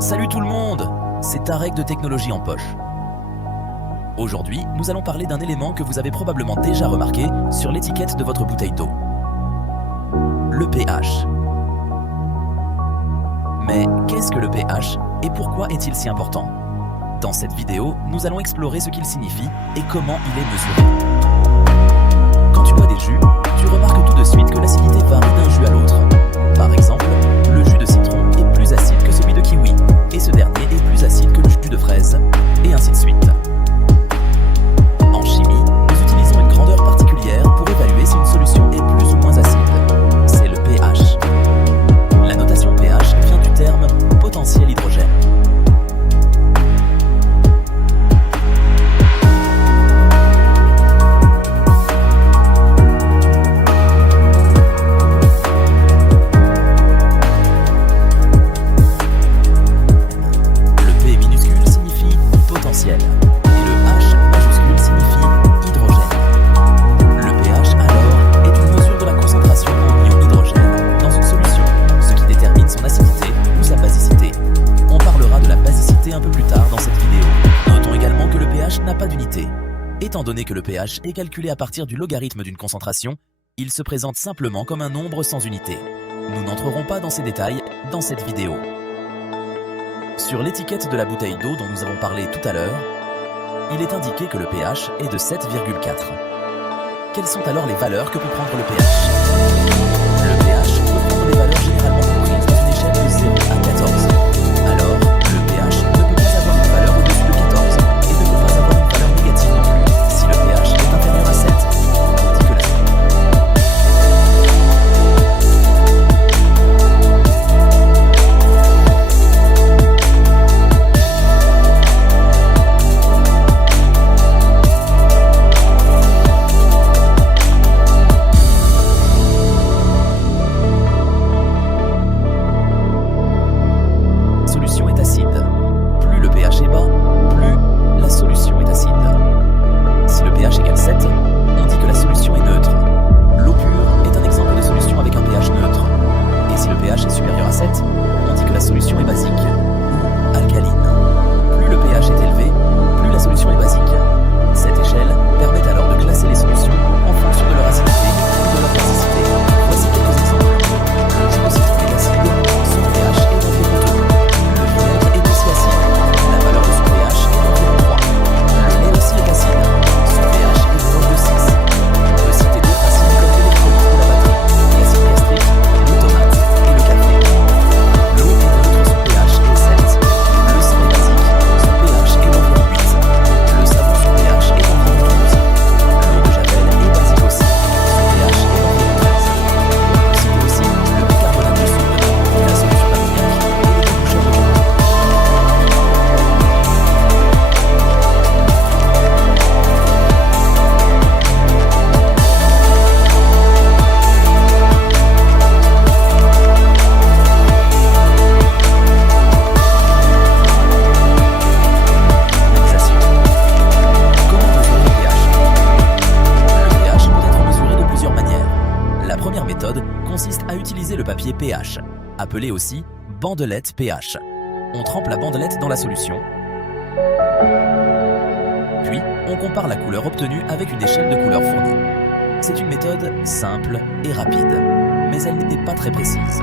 Salut tout le monde, c'est Tarek de Technologie en Poche. Aujourd'hui, nous allons parler d'un élément que vous avez probablement déjà remarqué sur l'étiquette de votre bouteille d'eau. Le pH. Mais qu'est-ce que le pH et pourquoi est-il si important? Dans cette vidéo, nous allons explorer ce qu'il signifie et comment il est mesuré. Quand tu bois des jus, tu remarques tout de suite que l'acidité varie d'un jus à l'autre. Par exemple, le jus de citron est plus acide que celui de kiwi, et ce dernier est plus acide que le jus de fraise, et ainsi de suite. En chimie, nous utilisons une grandeur particulière pour évaluer si une solution est plus ou moins acide. C'est le pH. La notation pH vient du terme potentiel hydrogène. Étant donné que le pH est calculé à partir du logarithme d'une concentration, il se présente simplement comme un nombre sans unité. Nous n'entrerons pas dans ces détails dans cette vidéo. Sur l'étiquette de la bouteille d'eau dont nous avons parlé tout à l'heure, il est indiqué que le pH est de 7,4. Quelles sont alors les valeurs que peut prendre le pH? Le pH peut prendre les valeurs généralement comprises dans une échelle de 0 à 14. Alors, le pH ne peut pas avoir une valeur au-dessus de 14 et ne peut pas avoir une valeur négative non plus. Si le pH est inférieur à 7, on dit que la solution est acide. Plus le pH est bas, plus la solution est acide. Si le pH égale 7, on dit que la solution est neutre. L'eau pure est un exemple de solution avec un pH neutre. Et si le pH est supérieur à 7, on dit que la solution est basique ou alcaline. Plus le pH est élevé, plus la solution est basique. Cette échelle permet alors de classer les solutions en fonction de leur acidité ou de leur basicité. Voici quelques exemples. Le jus de citron est acide, son pH est d'environ 2. Le vinaigre est aussi acide, la valeur de son pH est d'environ 3. Le lait aussi est acide, son pH est proche de 6. On peut citer d'autres acides comme l'électrolyte de la batterie, l'acide gastrique, les tomates et le café. L'eau est neutre, son pH est 7. Le sang est basique, son pH est d'environ 8. Le savon, son pH est d'environ 12. L'eau de javel est basique aussi, son pH est d'environ 13. On peut citer aussi le bicarbonate de soude, la solution d'ammoniac et les déboucheurs de bois. Comment mesurer le pH? Le pH peut être mesuré de plusieurs manières. La première méthode consiste à utiliser le papier pH, appelé aussi bandelette pH. On trempe la bandelette dans la solution, puis on compare la couleur obtenue avec une échelle de couleur fournie. C'est une méthode simple et rapide, mais elle n'est pas très précise.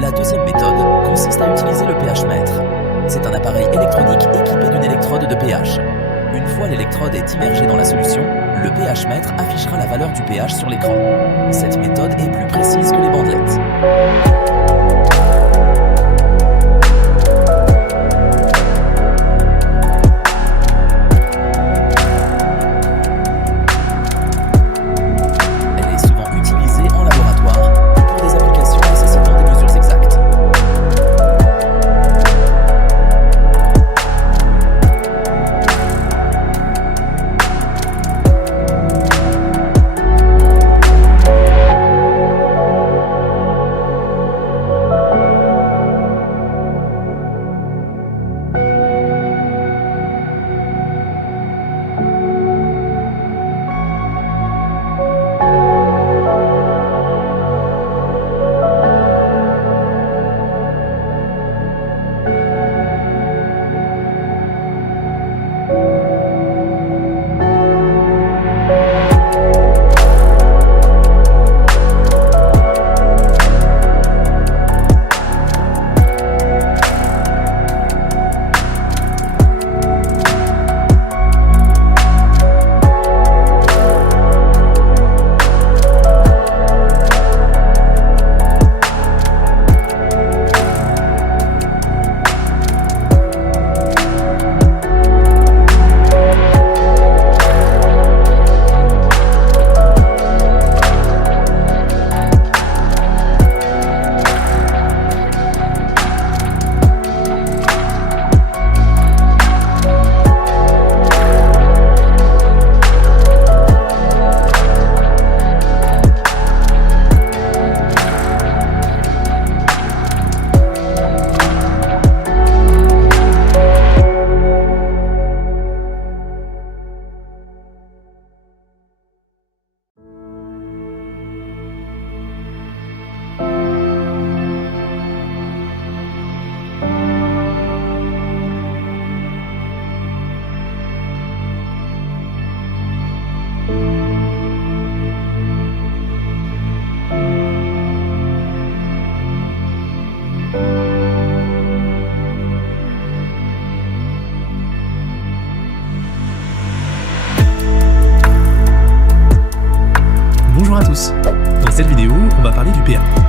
La deuxième méthode consiste à utiliser le pH-mètre. C'est un appareil électronique équipé d'une électrode de pH. Une fois l'électrode est immergée dans la solution, le pH-mètre affichera la valeur du pH sur l'écran. Cette méthode est plus précise que les bandelettes. Elle est souvent utilisée en laboratoire pour des applications nécessitant des mesures exactes. tous. Dans cette vidéo, on va parler du pH.